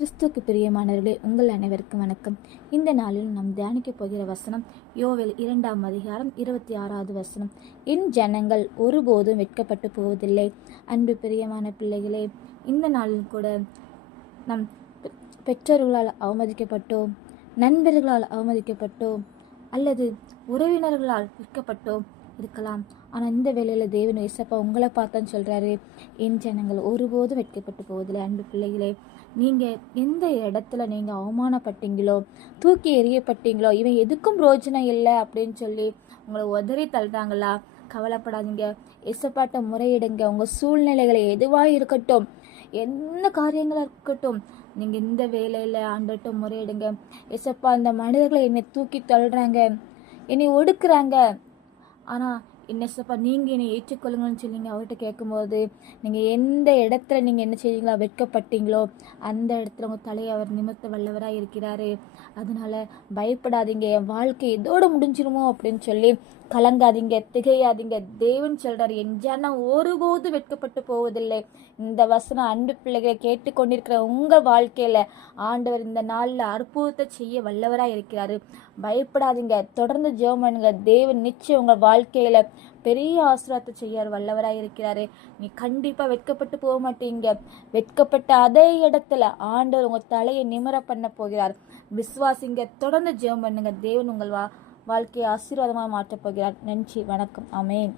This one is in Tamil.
கிறிஸ்துவுக்கு பிரியமானவர்களே, உங்கள் அனைவருக்கும் வணக்கம். இந்த நாளில் நாம் தியானிக்க போகிற வசனம் யோவேல் 2ஆம் அதிகாரம் 26வது வசனம். என் ஜனங்கள் ஒருபோதும் வெட்கப்பட்டு போவதில்லை. அன்பு பிரியமான பிள்ளைகளே, இந்த நாளில் கூட நம் பெற்றோர்களால் அவமதிக்கப்பட்டோம், நண்பர்களால் அவமதிக்கப்பட்டோம், அல்லது உறவினர்களால் விற்கப்பட்டோம் இருக்கலாம். ஆனால் இந்த வேளையில் தேவன் இயேசப்பா உங்களை பார்த்தான்னு சொல்கிறாரு, என் ஜனங்கள் ஒருபோதும் வெட்கப்பட்டு போவதில்லை. அன்பு பிள்ளைகளே, நீங்கள் எந்த இடத்துல நீங்கள் அவமானப்பட்டீங்களோ, தூக்கி எறியப்பட்டீங்களோ, இவன் எதுக்கும் பிரோஜனம் இல்லை அப்படின்னு சொல்லி உங்களை உதறி தள்ளுறாங்களா, கவலைப்படாதீங்க. இயேசப்பாட்ட முறையிடுங்க. உங்கள் சூழ்நிலைகளை எதுவாக இருக்கட்டும், என்ன காரியங்களாக இருக்கட்டும், நீங்கள் இந்த வேலையில் ஆண்டுகிட்ட முறையிடுங்க. இயேசப்பா, இந்த மனிதர்களை என்னை தூக்கி தள்ளுறாங்க, என்னை ஒடுக்குறாங்க, ஆனால் என்னப்பா நீங்கள் என்னை ஏற்றுக்கொள்ளுங்கன்னு சொல்லி நீங்கள் அவர்கிட்ட கேட்கும்போது, நீங்கள் எந்த இடத்துல நீங்கள் என்ன செய்வீங்களோ, வெட்கப்பட்டீங்களோ அந்த இடத்துல உங்கள் தலையை அவர் நிமித்த வல்லவராக இருக்கிறாரு. அதனால பயப்படாதீங்க, என் வாழ்க்கை இதோடு முடிஞ்சிருமோ அப்படின்னு சொல்லி கலங்காதீங்க, திகையாதீங்க. தேவன் சொல்றாரு, என் ஜனம் ஒருபோது வெட்கப்பட்டு போவதில்லை. இந்த வசனம் அன்பு பிள்ளைகளை கேட்டுக்கொண்டிருக்கிற உங்கள் வாழ்க்கையில ஆண்டவர் இந்த நாளில் அற்புதத்தை செய்ய வல்லவராக இருக்கிறாரு. பயப்படாதீங்க, தொடர்ந்து ஜெபம் பண்ணுங்க. தேவன் நிச்சயம் உங்கள் வாழ்க்கையில பெரிய ஆசீர்வாதத்தை செய்ய வல்லவராக இருக்கிறாரு. நீ கண்டிப்பா வெட்கப்பட்டு போக மாட்டீங்க. வெட்கப்பட்ட அதே இடத்துல ஆண்டவர் உங்க தலையை நிமிர பண்ண போகிறார். விசுவாசிங்க, தொடர்ந்து ஜெபம் பண்ணுங்க. தேவன் உங்கள் வாழ்க்கையை ஆசீர்வாதமாக மாற்றப் போகிறார். நன்றி, வணக்கம், ஆமென்.